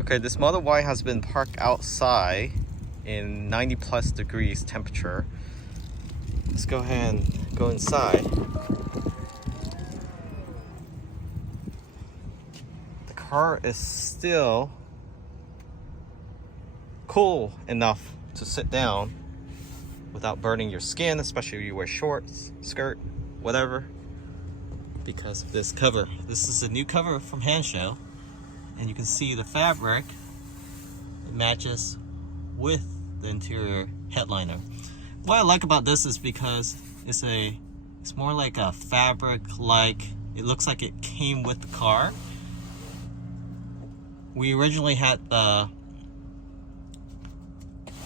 Okay, this Model Y has been parked outside in 90+ degrees temperature. Let's go ahead and go inside. The car is still cool enough to sit down without burning your skin, especially if you wear shorts, skirt, whatever, because of this cover. This is a new cover from Handshow, and you can see the fabric. It matches with the interior headliner. What I like about this is because it's more like a fabric, like it looks like it came with the car. We originally had the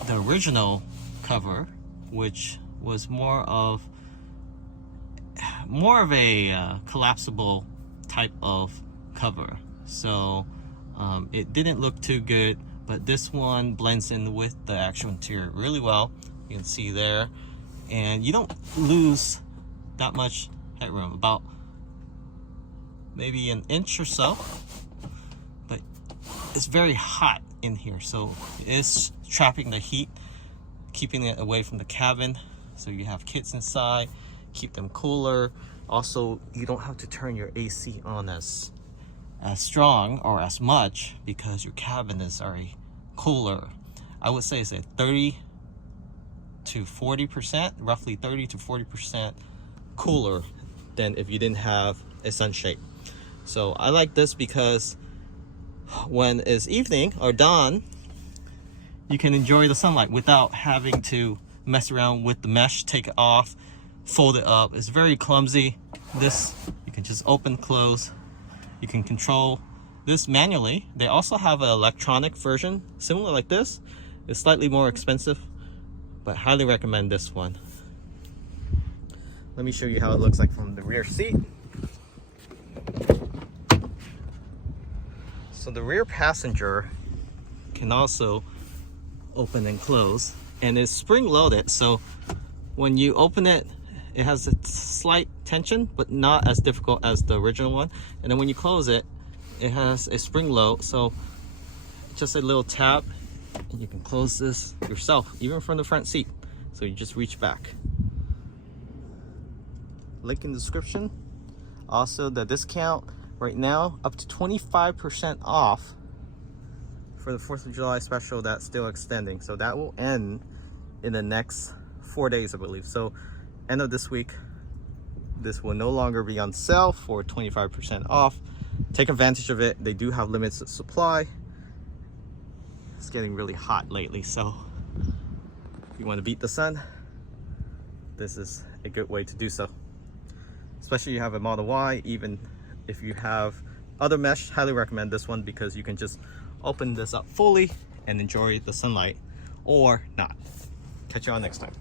original cover, which was more of a collapsible type of cover, so it didn't look too good, but this one blends in with the actual interior really well. You can see there, and you don't lose that much headroom, about maybe an inch or so, but it's very hot in here, so it's trapping the heat, keeping it away from the cabin, so you have kids inside, keep them cooler. Also, you don't have to turn your AC on as strong or as much because your cabin is already cooler. I would say it's a 30 to 40%, roughly 30 to 40% cooler than if you didn't have a sunshade. So I like this because when it's evening or dawn, you can enjoy the sunlight without having to mess around with the mesh, take it off, fold it up. It's very clumsy. This, you can just open, close. You can control this manually. They also have an electronic version, similar like this. It's slightly more expensive, but highly recommend this one. Let me show you how it looks like from the rear seat. So the rear passenger can also open and close, and it's spring loaded, so when you open it, it has a slight tension, but not as difficult as the original one. And then when you close it, it has a spring load, so just a little tap and you can close this yourself, even from the front seat. So you just reach back. Link in the description. Also, the discount right now up to 25% off for the 4th of July special, that's still extending. So that will end in the next 4 days, I believe. So end of this week, this will no longer be on sale for 25% off. Take advantage of it. They do have limited supply. It's getting really hot lately, so if you want to beat the sun, this is a good way to do so. Especially if you have a Model Y. Even if you have other mesh, highly recommend this one because you can just open this up fully and enjoy the sunlight or not. Catch you all next time.